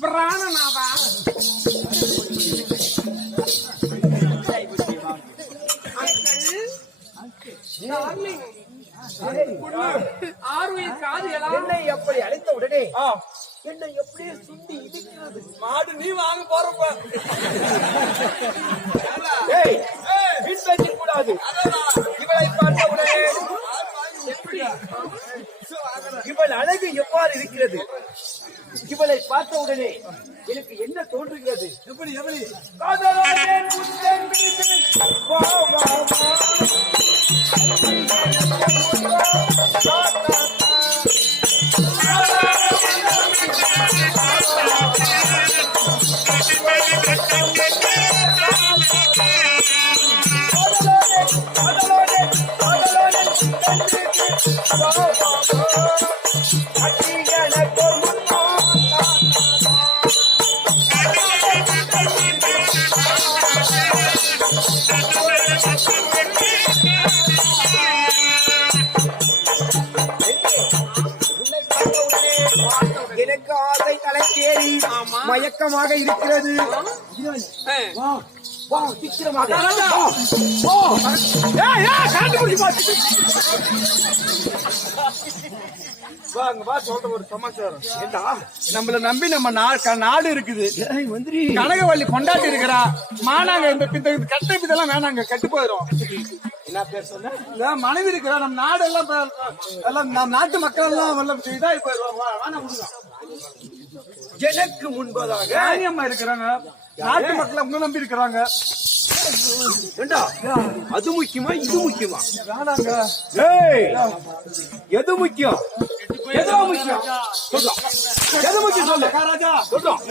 பிராணநாதா darling ஆர்வீர் காதுகளா என்னை எப்படி அழைத்த உடனே என்னை எப்படியே சுண்டி இடிக்கிறது? மாடு நீ வாங்க போறப்ப பேச்சு கூடாது. இவளை பார்த்த உடனே இவள் அழகு எவ்வாறு இருக்கிறது? இவளை பார்த்த உடனே எனக்கு என்ன தோன்றுகிறது? எப்படி எப்படி? காதலானே சமாச்சாரம். ஏண்டா? நம்மள நம்பி நம்ம நா- க- நாடு இருக்குது. கனகவள்ளி கொண்டாட்டி இருக்கிறா. மானாங்க இந்த கட்ட இதெல்லாம் வேணாங்க கெட்டு போயிடும் என்ன பேர் சொன்ன? மனைவி இருக்கிறா. நம்ம நாடு எல்லாம் நம்ம நாட்டு மக்கள் எல்லாம் எல்லாம் இதாகி எனக்கு முன்பதாக ராணியம்மா இருக்கிறாங்க. நாட்டு மக்களை உங்க நம்பி இருக்கிறாங்க. அது முக்கியமா இது முக்கியமா? வேணாங்க. எது முக்கியம்?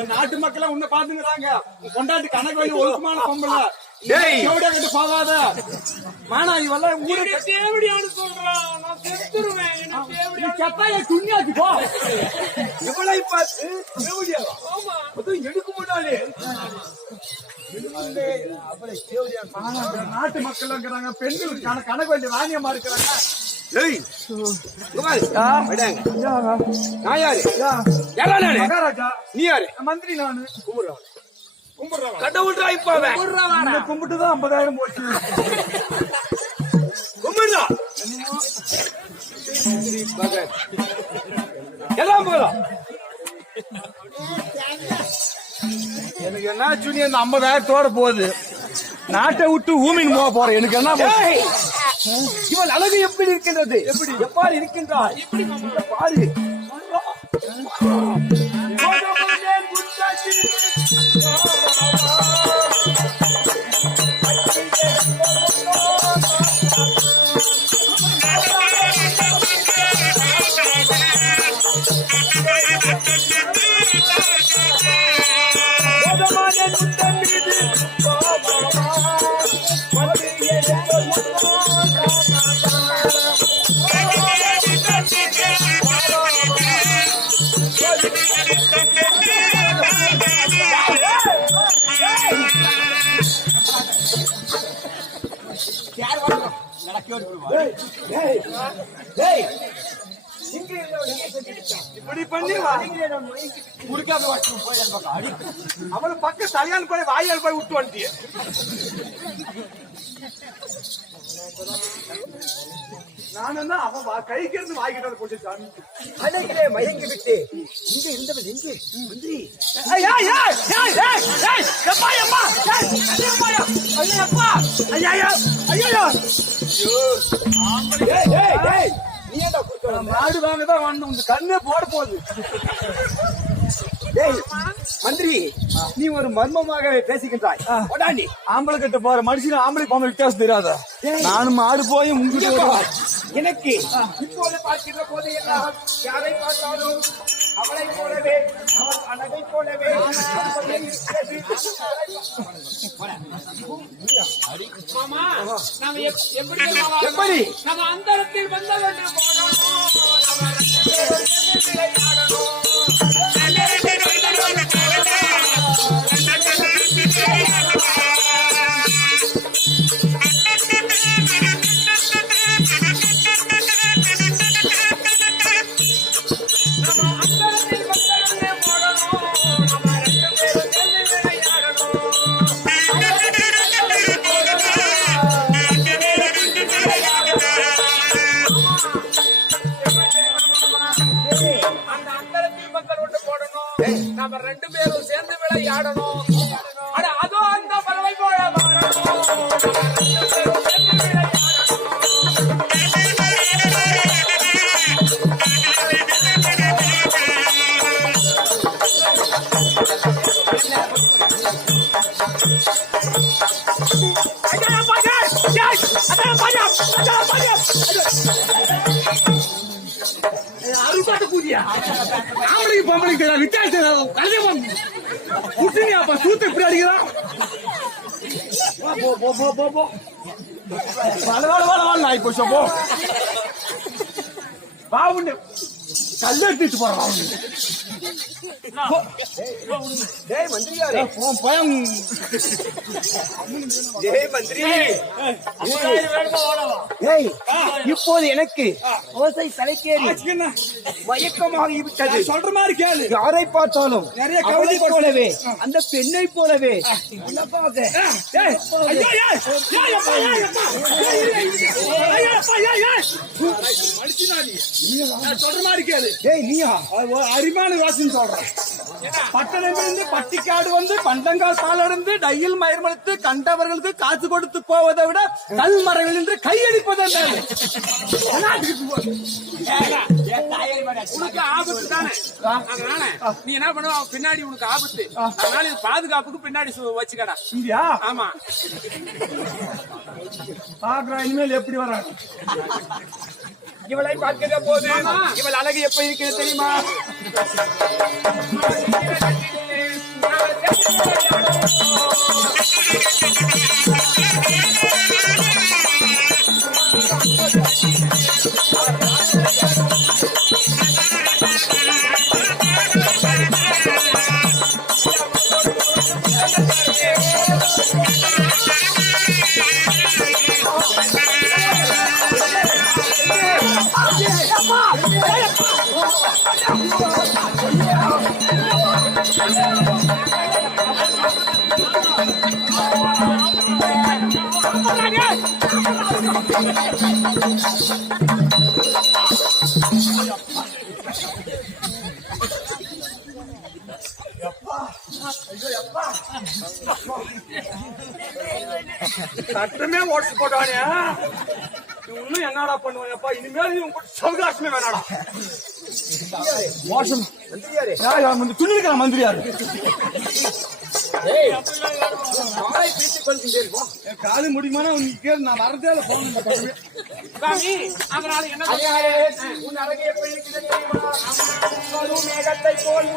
நாட்டு மக்களை உன்னை பாத்துக்கிறாங்க கொண்டாட்டி கனகவள்ளி ஒழுக்கமான பொம்பளை. எப்படியா கட்டு போகாத. மானா இவெல்லாம் ஊரு தேவடியான்னு சொல்றான் நான் செத்துருவேன். என்ன தேவடியா செத்தாய துணியாச்சு போ. இவளை பார்த்து தேவடியாவா? ஆமா. எடுக்க முன்னாலே. நாட்டு மக்கள் இருக்கிறாங்க. பெண்கள் கண- கணக்கு வேண்டிய ராணியம்மா இருக்கிறாங்க. நான் யாரு? யாரா நானு மகாராஜா. நீ யாரு? மந்திரி நானு. கடவுள் ராய்ப்பாவ இந்த கும்பிட்டு தான் ஐம்பதாயிரம் போச்சு. கும்பிடுறா. எல்லாம் போகலாம் எனக்கு என்ன சுனி அந்த ஐம்பதாயிரத்தோட போகுது. நாட்டை விட்டு ஊமின் போக போறேன். எனக்கு என்ன இவள் அழகு எப்படி இருக்கின்றது? எப்படி? எவ்வாறு இருக்கின்றாள் இங்க பாரு. போதமான இப்படி பண்ணி வா. அவளை பக்கம் தலையான் போய் வாயால் போய் விட்டு வந்துட்டிய நானும் தான் அவன் வா- கைக்கு இருந்து வாய்க்கிட்ட போச்சு சாமி அழகிலே மயங்கி விட்டு இங்க இருந்தவன் எங்கே மந்திரி ஏய், ஐயா ஏய், மாடு வாங்க தான் வந்து உங்க கண்ணே போட போகுது மந்திரி நீ ஒரு மர்மமாக பேசுகின்றாய். நீ ஆம்பளை கிட்ட போற மனுஷன் ஆம்பளை பாம்பளை வித்தியாசம் தெரியாத? நானும் மாடு போய் பார். எனக்கு இப்போது பார்க்கின்ற போது எல்லாம் யாரை பார்த்தாலும் அவளை போலவே அவள் அழகை போலவே. அவள் இருக்கிறது. எப்படி நம்ம அந்தரத்தில் அறுபாட்டு கூதியா ஆம்பளைக்கு பொம்பளைக்கு தெரியாது வித்தியாசம் கல்யாணம் குட்டினி அப்ப சூத்த இப்படி அடிக்கிறான். போ போ போ போ போ. வள வள வள வள நாய் போச்சோ போ. எடுத்துட்டு போறான் டேய் மந்திரியாரே போ, பயம் டேய் மந்திரி டேய் இப்போது எனக்கு ஓசை தலைக்கேறி மயக்கமாக விட்டது சொல்ற மாதிரி கேளு யாரை பார்த்தாலும் நிறைய கவிதை போலவே அந்த பெண்ணை போலவே சொல்ற மாதிரி கேளு டேய் நீயா? அது வாசன் சொல்ற யோசனை சொல்றேன் பட்டணமிருந்து பட்டிக்காடு வந்து பண்டங்கால் பாலடைந்து டையில் மயர்மலித்து கண்டவர்களுக்கு காசு கொடுத்து போவதை விட கல் மரங்கள் என்று கையடிப்பது உனக்கு ஆபத்து தானே? அதனால நீ என்ன பண்ணுவ? பின்னாடி உனக்கு ஆபத்து. அதனால இது பாதுகாப்புக்கு பின்னாடி வச்சுக்கடா. இந்தியா? ஆமா. பாக்குறேன் இனிமேல் எப்படி வராங்க இவளை பார்க்கிற போது. இவள் அழகு எப்படி இருக்கிறது தெரியுமா? Thank you. சட்டமே ஓட்டு போட்டானே. இன்னும் என்னடா பண்ணுவாங்கப்பா இனிமேல் இவன் கூட சவகாசமே வேணாடா. மோசம் மந்திரியாரே மந்திரியாரு. என் காலு முடியுமானா கேளு நான் வரதே இல்லை போன இந்த பக்கமே. அதனால என்ன உன் அழகு எப்படி கரு மேகத்தை போல்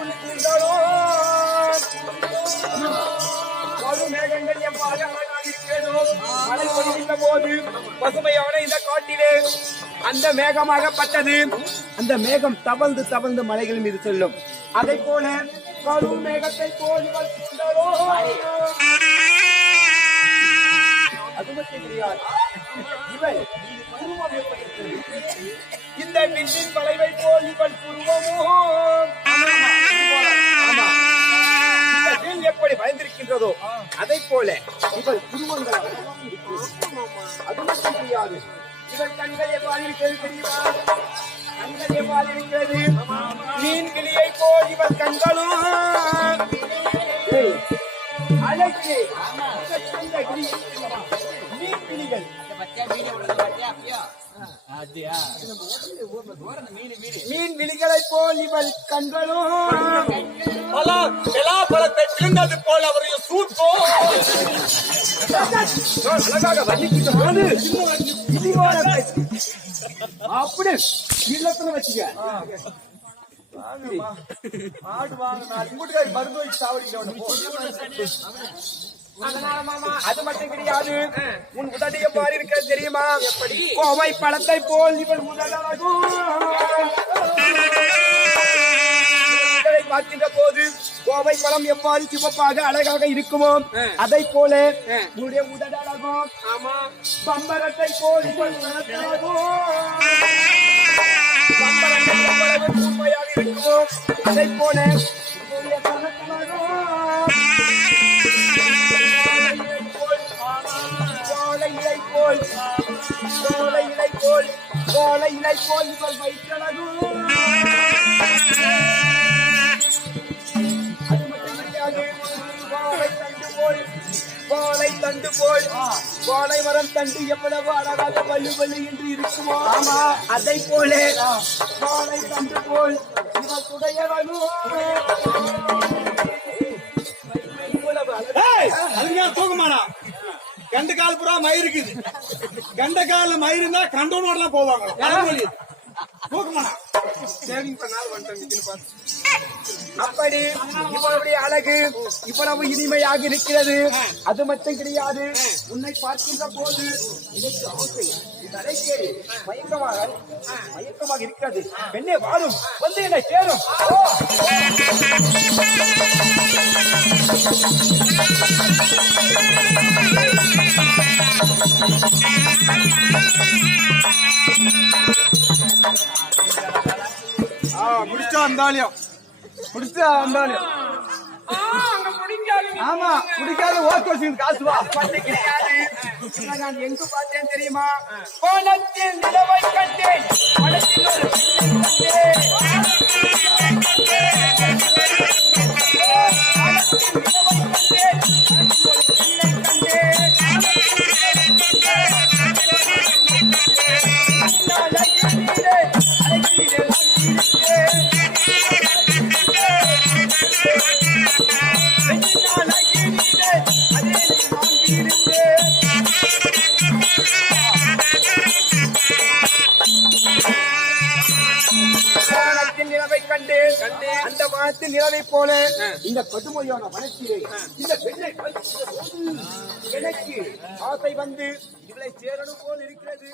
கரு மேகங்கள் அழகாக இருக்கிறதோ மழை பொழிகின்ற போது பசுமையான இந்த காட்டிலே. அந்த மேகமாகப்பட்டது. அந்த மேகம் தவழ்ந்து தவழ்ந்து மலைகள் மீது செல்லும். அதை போல கரும் மேகத்தை போல் இவர் கொண்டாரோ இந்த விண்ணின் வளைவை போல் இவள் புருவமோ எப்படி பயந்திருக்கின்றதோ அதை போல இவள் புருவங்கள் அது மட்டும் தெரியாது இவள் கண்கள் எவ்வாறு தெரியுமா மீன் கிளியை போல் இவள் கண்களும் அழகு? மீன் கிளிகள் மீன் விழிகளை போல் இவள் கண்களும் பலாப்பழத்தை பிரிந்தது போல் அவருடைய சூட்டோ அழகாக. அப்படி இல்லத்துல வச்சுக்க. ஆடு வாங்க நான் மருந்து வச்சு அது மட்டும் கிடையாது. உன் உதடு எவ்வாறு இருக்கிறது தெரியுமா? எப்படி? கோவை பழத்தை போல் இவள் இவளை பார்க்கின்ற போது கோவை பழம் எவ்வாறு சிவப்பாக அழகாக இருக்குமோ அதை போல உன்னுடைய உதடாகும் ஆமா. பம்பரத்தை போல் இருக்குமோ அதை போல இலை போல் இலை போல் இலை போல் இவள் வயிற்றழகும் தண்டு போல் கோடை மரம் தண்டு எவ்வளவு அழகாக வலு வலு என்று இருக்குமோ? ஆமா. அதை போல கோடை தண்டு போல் இவற்றுடைய வலு. தூக்கமாடா கண்ட கால் புறா மயிர் இருக்குது. கண்ட கால மயிருந்தா கண்டோனோடலாம் போவாங்க அப்படி இவளுடைய அழகு இவ்வளவு இனிமையாக இருக்கிறது. அது மட்டும் கிடையாது. உன்னை பார்க்கின்ற போது மயக்கமாக மயக்கமாக இருக்கிறது. பெண்ணே வாழும் வந்து என்னை சேரும் அங்க பிடிக்காது நீ. ஆமா பிடிக்காத ஓட்டு வச்சுக்கிட்டு காசு வா. எங்கு பார்த்தேன் தெரியுமா? கோலத்தில் நிலவை போல இந்த கடுமையான வனத்திலே இந்த பெண்ணை எனக்கு ஆசை வந்து இவளை சேரணும் போல் இருக்கிறது.